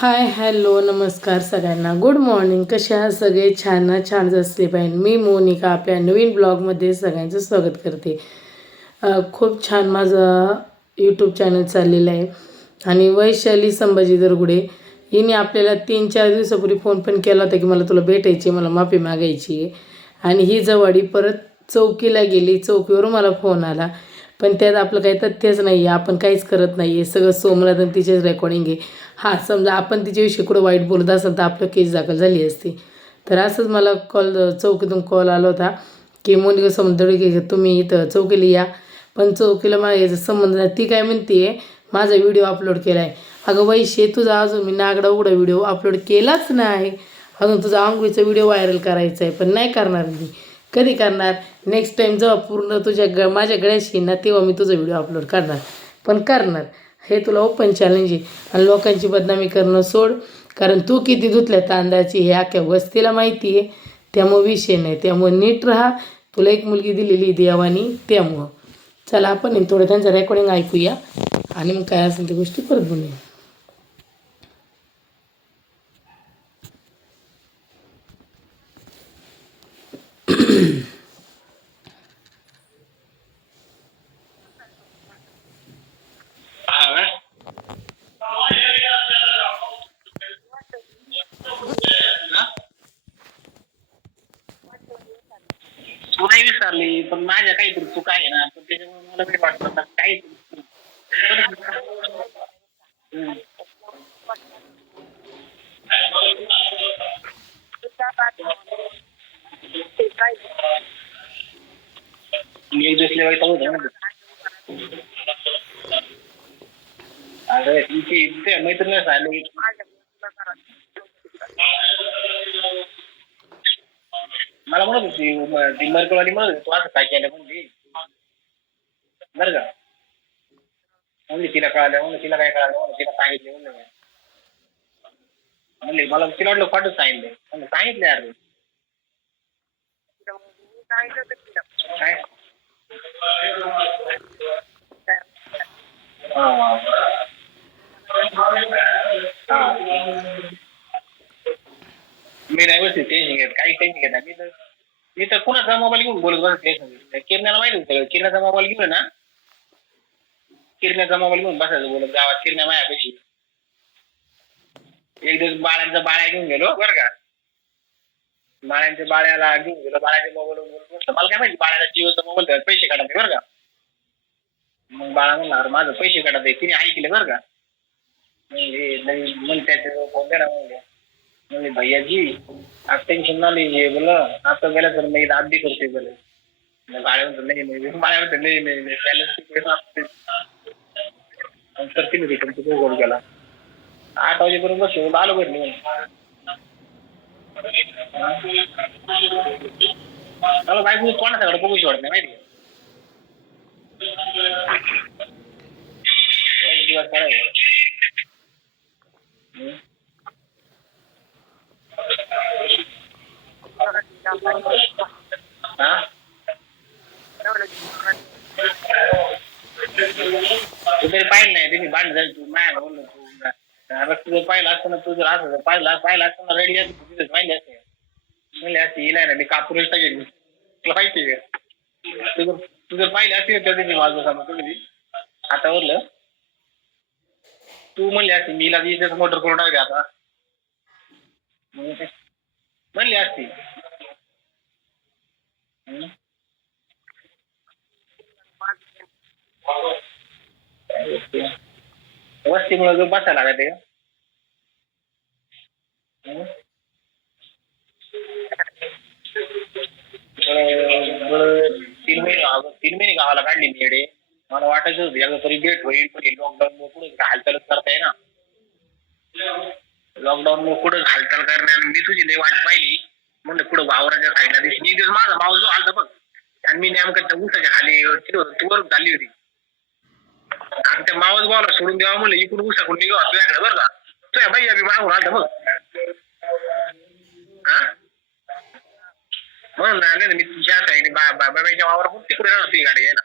Hi hello नमस्कार सगळ्यांना good morning. कसे आहात सगळे? छान ना? छानच असले पाहिजे. मी मोनिका आपल्या नवीन ब्लॉगमध्ये सगळ्यांचं स्वागत करते. खूप छान माझं यूट्यूब चॅनल चाललेलं आहे आणि वैशाली संभाजी दरगुडे हिने आपल्याला 3-4 दिवसापूर्वी फोन पण केला होता की मला तुला भेटायची, मला माफी मागायची आहे. आणि ही जवाडी परत चौकीला गेली. चौकीवरून मला फोन आला, पण त्यात आपलं काही तथ्यच नाही आहे. आपण काहीच करत नाही आहे. सगळं सोमनाथ आणि तिचेच रेकॉर्डिंग आहे. हां, समजा आपण तिच्याविषयी कुठं वाईट बोलत असेल तर आपलं केस दाखल झाली असती. तर असंच मला चौकीतून कॉल आला होता की मोनिका समुद्रके तुम्ही इथं चौकीला या. पण चौकीला मला याचा संबंध नाही. ती काय म्हणते आहे, माझा व्हिडिओ अपलोड केला आहे. अगं वैशे, तुझा अजून मी नागडा उघडा व्हिडिओ अपलोड केलाच नाही. अजून तुझा आंघोळीचा व्हिडिओ व्हायरल करायचा आहे, पण नाही करणार मी. कधी करणार? नेक्स्ट टाईम जेव्हा पूर्ण माझ्या गळ्याशी येईल ना तेव्हा मी तुझा व्हिडिओ अपलोड करणार. पण करणार, हे तुला ओपन चॅलेंज आहे. आणि लोकांची बदनामी करणं सोड, कारण तू किती धुतल्या तांदळाची हे अख्ख्या वस्तीला माहिती आहे. त्यामुळे विषय नाही. त्यामुळे नीट राहा. तुला एक मुलगी दिलेली देवानी, त्यामुळं. चला आपण थोडं त्यांचं रेकॉर्डिंग ऐकूया आणि मग काय असेल त्या गोष्टी परत बोलूया. तू नाही विसरली, पण माझ्या काहीतरी चूक आहे ना, पण त्याच्यामुळे मला काही वाटतं आता काही मी एक दिवस लेवायचा होता ना. अरे इथे मैत्रिणी झाले. मला म्हणत होती ती मरकळवाली म्हणत होती, तू असं काय केलं म्हणजे बरं का. म्हणजे तिला कळालं, म्हणलं तिला काय कळालं, म्हणलं तिला सांगितले, म्हणले मला तिला वाटलं फाटच सांगितलं, म्हणलं सांगितलं यार. काय हा. मी नाही बसते टेन्शन घेत, काही टेन्शन घेत नाही. मी तर कुणाचा मोबाईल घेऊन बोलत बस टेन्शन. किरण्याला माहिती होतं, किरण्याचा मोबाईल घेऊन ना, किरण्याचा मोबाईल घेऊन बसायचं बोलत गावात. किरण्या मायापाशी एक दिवस बाळ्या घेऊन गेलो बरं का. बाळ्यांच्या बाळ्याला घेऊन गेलो, बाळ्याच्या मोबाईल मला काय माहिती बाळ्याला जिओचा मोबाईल पैसे काढायचे बरं का. मग बाळा म्हणणार माझं पैसे काढत आहे, तिने ऐकले बरं का. नवीन त्याचे फोन करा म्हणले भैया जी आप टेंशन ना लीजिए, बोला आप तो गलत सर मैं आप भी करते बोले. बाळ्या म्हणतो नाही नाही, बाळ्या म्हणतो नाही नाही नाही बॅलन्स तर तिने रिटर्न तिथे गोल केला. 8 वाजेपर्यंत बसलो, आलो घरी निघून. मला बायको कोणाकडे बघूशी वाटत नाही माहिती. दिवस करायचं. हा तू तरी पाहिलं नाही, तुम्ही भांडण झाली तू माया म्हणलं तू तुझं पाहिलं असतं ना, तू जर असं पाहिलं असतं ना रेडी असते तिथेच पाहिले असते. म्हणले असते हिला ना मी कापूरच टाकेल, तुला माहिती का. तू जर पाहिलं असते त्या दिवशी माझं सांग तुम्ही आता बोललं तू म्हणले असते मी हिला मोटर करून टाकते आता म्हणली असती. वस्तीमुळे जो बसायला लागते का. 3 महिने गावाला काढली येडे. मला वाटायचं होतं याला तरी भेट होईल, पण लॉकडाऊन पुढे हालचालच करता ना. लॉकडाऊन मुळे कुठं हालचाल करणार. मी तुझी लई वाट पाहिली म्हणलं पुढं वावराच्या साईडला दिसली. एक दिवस माझा मावस जो आलता बघ, आणि मी नेमकं त्या उसाच्या खाली वर चालली होती. आणि त्या मावस भावाला सोडून द्यावा म्हणलं, इकडून उसाकडून निघा तुझ्याकडे बरं का. तुझ्या बाई आम्ही मागून आलता बघ. हा म्हणून नाही मी तुझ्या साईडने बाबाच्या वावर तिकडे राहतो गाडी आहे ना.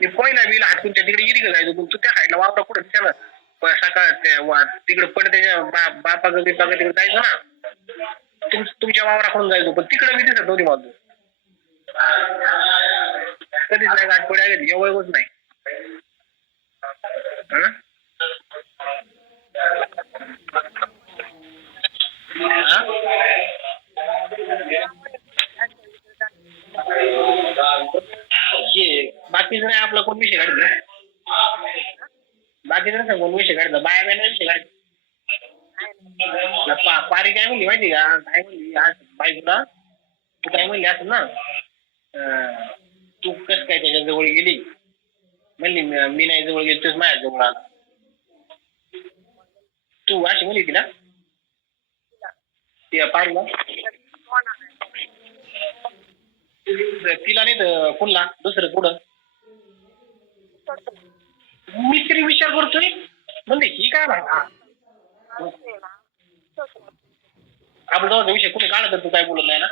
मी पहिला बिल हातून त्या तिकडे गिरी जायचो पण तू त्या साईडला वापरा कुठं त्याला सकाळ तिकडे पण त्याच्या बापा बिपा तिकडे जायचो ना तुमच्या वावराकडून जायचो पण तिकडे मी दिसत नव्हती माझं कधीच नाही गाठपड्या एवढच नाही बाकीच नाही आपला कोण विषय काढत बाकीच नाही कोण विषय काढत बाया बाय विषय काढत पारी काय म्हणली माहिती का काय म्हणली आज बायकोला तू काय म्हणली असं ना तू कस काय त्याच्या जवळ गेली म्हणली मी नाही जवळ गेली तूच माझ्या जवळ आला तू अशी म्हणली तिला ती पारीला तिला नाही तर कुणला दुसरं पुढं मी तरी विचार करतोय म्हणजे ही काय आपण जवळ विषय कुणी काढत तू काय बोलत नाही ना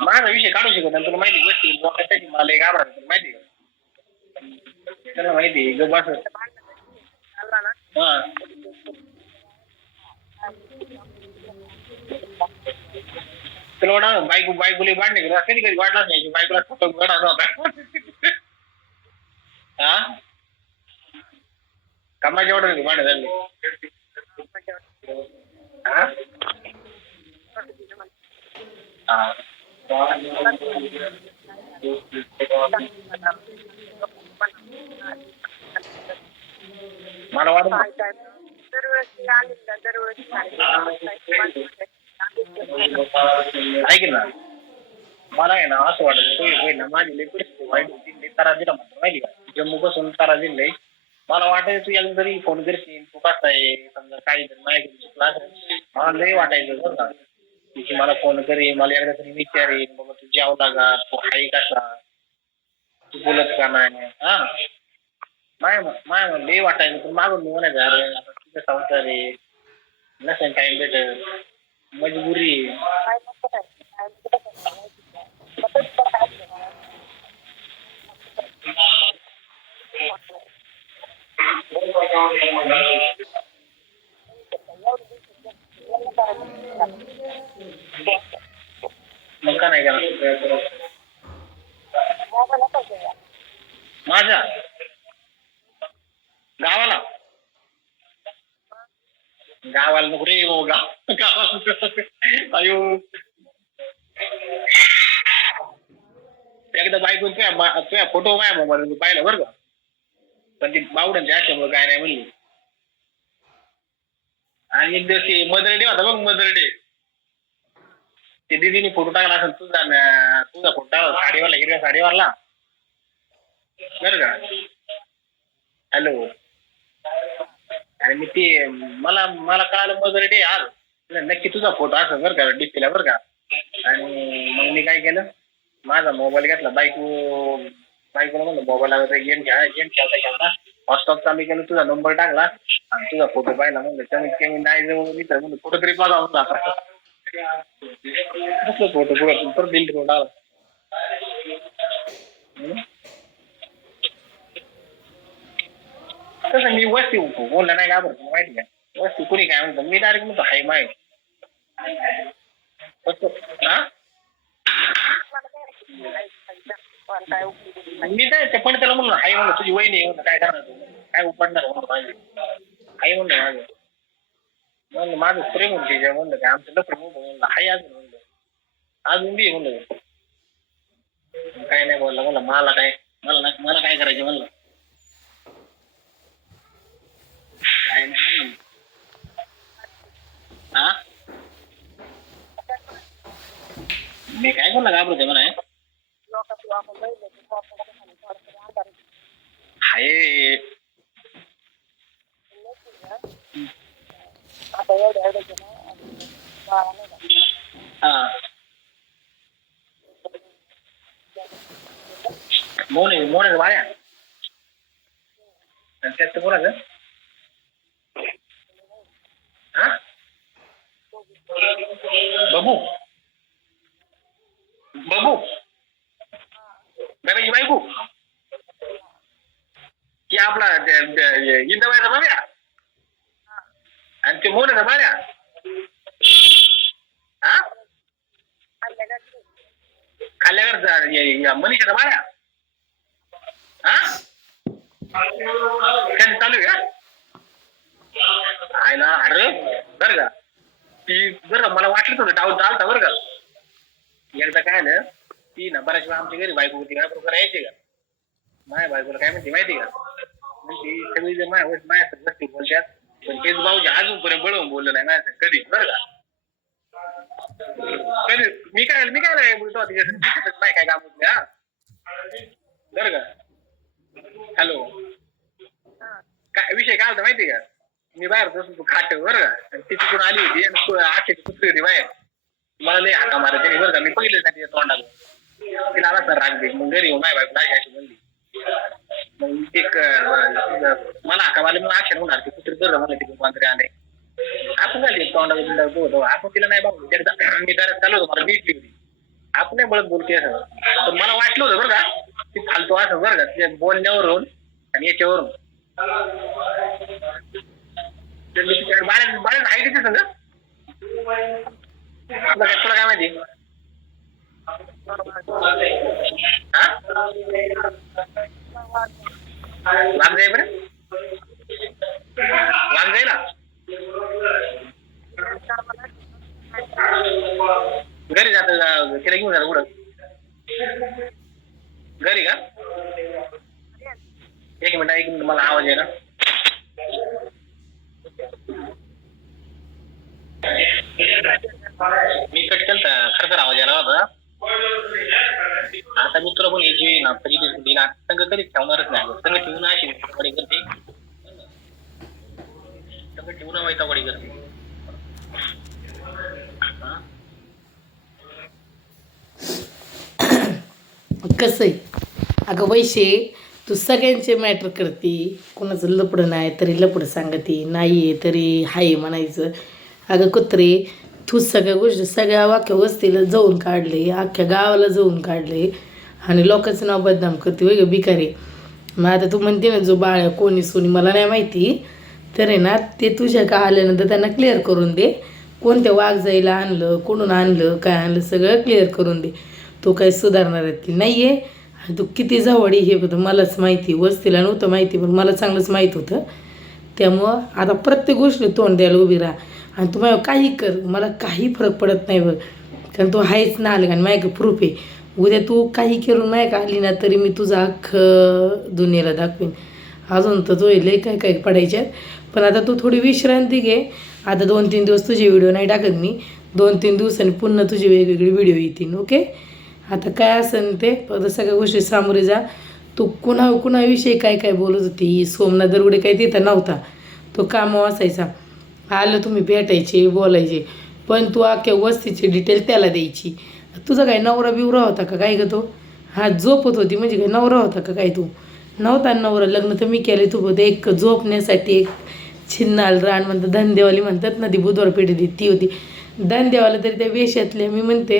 माझा विषय काढू शकत नाही तुला माहिती गोष्टी मला एक आभार माहिती का त्याला माहिती ग बस हा तुला वाटा बायकोली वाढणे का कधी कधी वाटलाच नाही बायकोला फोटो वाढायचा होता हा कामाच्या ऑर्डर भांडे झाले मला वाटत ऐक ना मला आहे ना असं वाटत माझी लई परिस्थिती वाईट होती तारा दिला म्हणतो माहिती का जम्मू पासून तारा दिलंय मला वाटायचं तू याला जरी फोन करशील तू कसा आहे समजा काही मला लई वाटायचं बरं का की मला फोन करेल मला एकदा तरी विचारेल बाबा तू जेवला का तू हाय कसा तू बोलत का नाही हा माय लई वाटायचं पण मागून मी म्हणायचं अरे आता तुझं संसार आहे नसेल टाइम भेटत मजबुरी मग का नाही करा माझ्या गावाला गावाला नको रे अयो एकदा बायकून तुझ्या फोटो माझ्या मोबाईल पाहिलं बरं का पण ती बावड्यांच्या अशामुळे काय नाही म्हणली आणि एक दिवस मदर डे होता बघ मदर डे ते दीदीने फोटो टाकला असेल तुझा फोटो टाकला साडीवाला हिरव्या साडीवाला बरं का हॅलो आणि मी ते मला कळालं मदर डे आज नक्की तुझा फोटो असं बरं का डिस्प्लेला बरं का आणि मग मी काय केलं माझा मोबाईल घेतला बायकोला म्हणलं मोबाईल लागला गेम खेळता हॉटस्पॉट चालू केलं तुझा नंबर टाकला आणि तुझा फोटो पाहिला म्हणलं कमीत कमी नाही जवळ मी तर म्हणलं फोटो तरी बघा होता फोटो पुढं परत डिलीट करून टाकला तसं मी वस्ती बोलला नाही घाबरतो माहिती का वस्ती कुणी काय म्हणतो मी डायरेक्ट म्हणतो हाय माय हा मी काय पण त्याला म्हणलं हाय म्हणलं तुझी वहिनी म्हणलं काय करणार तू काय उपडणार म्हणलं माझी आई म्हणलं म्हणलं माझं प्रेम म्हणते म्हणलं काय आमचं लफड म्हणलं हाय अजून म्हणलं अजून बी म्हणलं काय नाही बोलला म्हणलं मला काय करायचं म्हणलं काय नाही म्हणलं हा मी काय बोलला घाबरते म्हणा हाय हा मोने वाया आणि त्यात कोणाचं हा बबू गण्याची बायको की आपला इंदाबाईचा बाब्या आणि ते मोनाचा बाळ्या हा खाल्ल्यावर मनीषाचा बाळ्या हा काय चालू आहे का आयला अरे बरं का ती बरं मला वाटलं होतं डाऊट आलता बरं का एकदा काय आलं ती ना बऱ्याच वेळा आमच्या घरी बायको होती काय प्रकार यायची का माझ्या बायकोला काय म्हणते माहिती का म्हणजे सगळी जर माझ्या बसती बोलतात पण तेच भाऊजी अजूनपर्यंत बळवून बोललं नाही माझ्या कधी बरं का कधी मी काय बोलतो नाही काय काम होत हा बरं का हॅलो काय विषय काय होता माहिती का मी बाहेर बसून खाट बरं का ती तिकडून आली होती आणि आखी कुठली होती बाहेर मला लई हाका मारा त्याने बरं का मी पहिलेच नाही तिच्या तोंडाला तिला आला सर राग दे मग घरी येऊन नाही बायको अशी म्हणली मग एक मला हाका मारले मग अक्षर होणार ते कुठे बरं मला तिकडून कोणतरी आले आपण झाली तोंडाला होतो आपण तिला नाही बघू एकदा मी घरात चालू होतो मला भेटली होती आपण नाही बळत बोलते असं पण मला वाटलं होतं बरं का ती फालतो असं बरं का ते बोलण्यावरून आणि याच्यावरून बाळ्यात आहे तिथे सगळं आपलं काय तुला काय माहिती लांब जाई बरं लांब जाई ना घरी जात तिला घेऊन जात कुठं घरी का एक मिनिट मला आवाज आहे ना मी कट केलता खरखर आवाज यायला होता आता मी तुला पण यायची ना संघ कधीच ठेवणारच नाही संघ ठेवून अशी वडी करते संघ ठेवून व्हायचा वडी करते कसं आहे अगं वैशे तू सगळ्यांचे मॅटर करते कोणाचं लपडं नाही तरी लपडं सांगते नाही आहे तरी हाय म्हणायचं अगं कुत्रे तू सगळ्या गोष्टी सगळ्या वाक्या वस्तीला जाऊन काढले अख्ख्या गावाला जाऊन काढले आणि लोकांचं नाव बदनाम करते वय ग भिकारी मग आता तू म्हणते ना जो बाळ कोणी सोनी मला नाही माहिती तर आहे ना ते तुझ्या का आल्यानंतर त्यांना क्लिअर करून दे कोणत्या वाघ जायला आणलं कोणून आणलं काय आणलं सगळं क्लिअर करून दे तो काही सुधारणार नाही आहे आणि तू किती जवळ हे होतं मलाच माहिती वस्तीला नव्हतं माहिती पण मला चांगलंच माहीत होतं त्यामुळं आता प्रत्येक गोष्टी तोंड द्यायला उभी राहा आणि तू माझ्या काही कर मला काही फरक पडत नाही बघ कारण तू आहेच ना आलं आणि माझ्या प्रूफ आहे उद्या तू काही करून माझ्या आली ना तरी मी तुझं अख्खं दुनियेला दाखवीन अजून तर तो लय काय काय पडायच्यात पण आता तू थोडी विश्रांती घे आता 2-3 दिवस तुझे व्हिडिओ नाही टाकत मी 2-3 दिवसांनी पुन्हा तुझे वेगवेगळे व्हिडिओ येतील ओके आता काय असेल ते फक्त सगळ्या गोष्टी सामोरे जा तू कुणाविषयी काय काय बोलत होती सोमनाथ दरवडे काय तिथं नव्हता तो कामावर असायचा आलं तुम्ही भेटायचे बोलायचे पण तू अख्ख्या वस्तीची डिटेल त्याला द्यायची तुझा काय नवरा बिवरा होता का काय ग तो हा झोपत होती म्हणजे काय नवरा होता का काय तू नव्हता नवरा लग्न तर मी केले तू बोलते एक झोपण्यासाठी एक छिन्नाल रान म्हणतात धंदेवाली म्हणतात ना ती बुधवार पेठेत ती होती धंदेवाला तरी त्या वेशातल्या मी म्हणते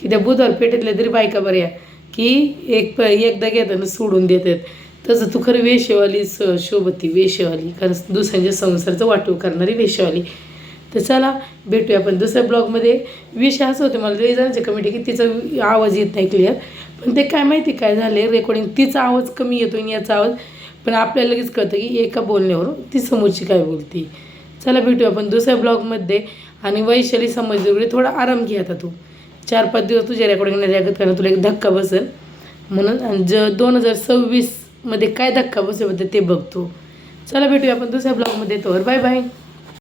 की त्या बुधवार पेठेतल्या तरी बायका बऱ्या की एकदा घेताना सोडून देतात तसं तू खरं वेशवाली शोभती वेशवाली कारण दुसऱ्यांच्या संसाराचं वाटव करणारी वेशवाली तर चला भेटूया आपण दुसऱ्या ब्लॉगमध्ये विषय असं होते मला लई जणांच्या कमेंट की तिचा आवाज येत नाही क्लिअर पण ते काय माहिती काय झालं रेकॉर्डिंग तिचा आवाज कमी येतो आणि याचा आवाज पण आपल्याला लगेच कळतं की एका बोलण्यावरून ती समोरची काय बोलते चला भेटूया आपण दुसऱ्या ब्लॉगमध्ये आणि वैशाली समजली थोडा आराम घे आता तू 4-5 दिवस तुझ्या रेकॉर्डिंग नाही लागत कारण तुला एक धक्का बसेल म्हणून आणि 2026 मध्ये काय धक्का बसेल ते बघतो चला भेटूया आपण दुसऱ्या ब्लॉगमध्ये तोवर बाय बाय